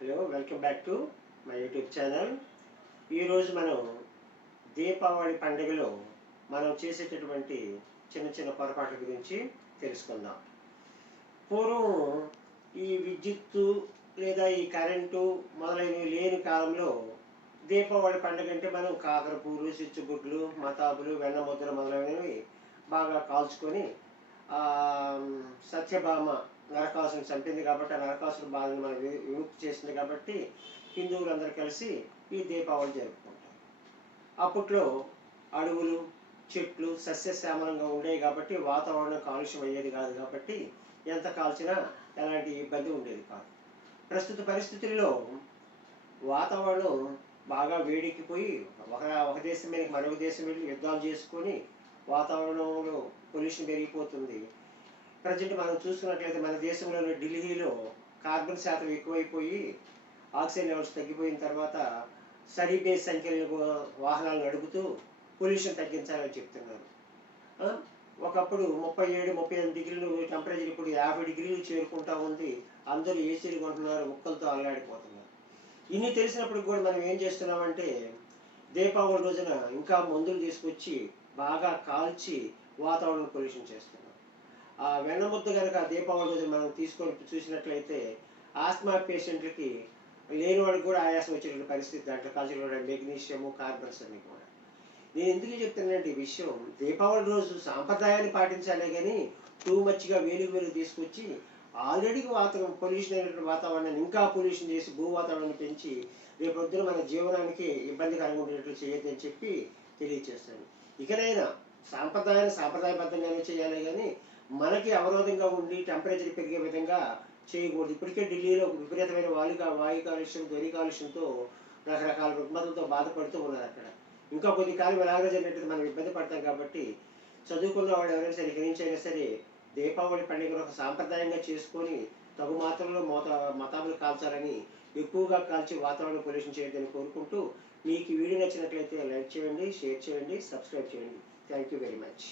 Hello welcome back to my YouTube channel. ఈరోజు మనం దీపావళి పండుగలో మనం చేసేటటువంటి చిన్న చిన్న పొరపాట్ల గురించి తెలుసుకుందాం. పూర్వం ఈ విద్యుత్తు లేదా ఈ కరెంటు మొదలైనవి లేని కాలంలో దీపావళి పండుగ అంటే మనం కాకరపూలు చిచ్చుగుడ్లు మతాబులు వెన్నముద్ర మొదలైనవి బాగా కాల్చుకొని సత్యభామ నరకాసుని చంపింది కాబట్టి ఆ నరకాసుని బాధను మనం విముక్తి చేసింది కాబట్టి హిందువులందరూ కలిసి ఈ దీపావళి జరుపుకుంటారు. అప్పట్లో అడవులు చెట్లు సస్యశ్యామలంగా ఉండేవి కాబట్టి వాతావరణం కాలుష్యం అయ్యేది కాదు కాబట్టి ఎంత కాల్చినా ఎలాంటి ఇబ్బంది ఉండేది కాదు. ప్రస్తుత పరిస్థితుల్లో వాతావరణం బాగా వేడెక్కిపోయి ఒక ఒక దేశం మీద మరొక దేశం వెళ్ళి యుద్ధాలు చేసుకొని వాతావరణంలో పొల్యూషన్ పెరిగిపోతుంది. ప్రజెంట్ మనం చూసుకున్నట్లయితే మన దేశంలోని ఢిల్లీలో కార్బన్ శాతం ఎక్కువైపోయి ఆక్సిజన్ లెవెల్స్ తగ్గిపోయిన తర్వాత సరీ బేస్ సంఖ్యలో వాహనాలు నడుపుతూ పొల్యూషన్ తగ్గించాలని చెప్తున్నారు. ఒకప్పుడు ముప్పై ఏడు ముప్పై ఎనిమిది డిగ్రీలు టెంపరేచర్ ఇప్పుడు యాభై డిగ్రీలు చేరుకుంటా ఉంది. అందరూ ఏసీలు కొంటున్నారు ముక్కలతో అల్లాడిపోతున్నారు. ఇన్ని తెలిసినప్పుడు కూడా మనం ఏం చేస్తున్నామంటే దీపావళి రోజున ఇంకా మందులు తీసుకొచ్చి బాగా కాల్చి వాతావరణం పొల్యూషన్ చేస్తున్నాం ఆ వెన్నముద్ద కనుక దీపావళి రోజు మనం తీసుకొని చూసినట్లయితే ఆస్మా పేషెంట్లకి లేని వాడికి కూడా ఆయాసం వచ్చేటువంటి పరిస్థితి దాంట్లో కాల్చిన మెగ్నీషియము కార్బన్స్ అన్ని కూడా. నేను ఎందుకు చెప్తున్నానంటే ఈ విషయం దీపావళి రోజు సాంప్రదాయాన్ని పాటించాలే కానీ టూ మచ్గా వేలు వేలు తీసుకొచ్చి ఆల్రెడీ వాతావరణం పొల్యూషన్ అయినటువంటి వాతావరణాన్ని ఇంకా పొల్యూషన్ చేసి భూ వాతావరణాన్ని పెంచి రేపొద్దున మన జీవనానికి ఇబ్బందికరంగా ఉండేటట్లు చేయొద్దని చెప్పి తెలియజేస్తాను ఇకనైనా సాంప్రదాయాన్ని సాంప్రదాయబద్ధంగానే చేయాలి కానీ మనకి అవరోధంగా ఉండి టెంపరేచర్ పెరిగే విధంగా చేయకూడదు. ఇప్పటికే ఢిల్లీలో విపరీతమైన వాయు వాయు కాలుష్యం ధ్వని కాలుష్యంతో రకరకాల రుగ్మతలతో బాధపడుతూ ఉన్నారు అక్కడ. ఇంకా కొద్ది కాలం ఎలాగో జరిగినట్టు మనం ఇబ్బంది పడతాం కాబట్టి చదువుకున్న వాళ్ళు ఎవరైనా సరే ఎక్కడి సరే దీపావళి పండుగను ఒక సాంప్రదాయంగా చేసుకొని తగు మాత్రంలో మోత మతాబులు కాల్చాలని ఎక్కువగా కాల్చి వాతావరణ పొల్యూషన్ చేయొద్దని కోరుకుంటూ మీకు ఈ వీడియో నచ్చినట్లయితే లైక్ చేయండి షేర్ చేయండి సబ్స్క్రైబ్ చేయండి. Thank you very much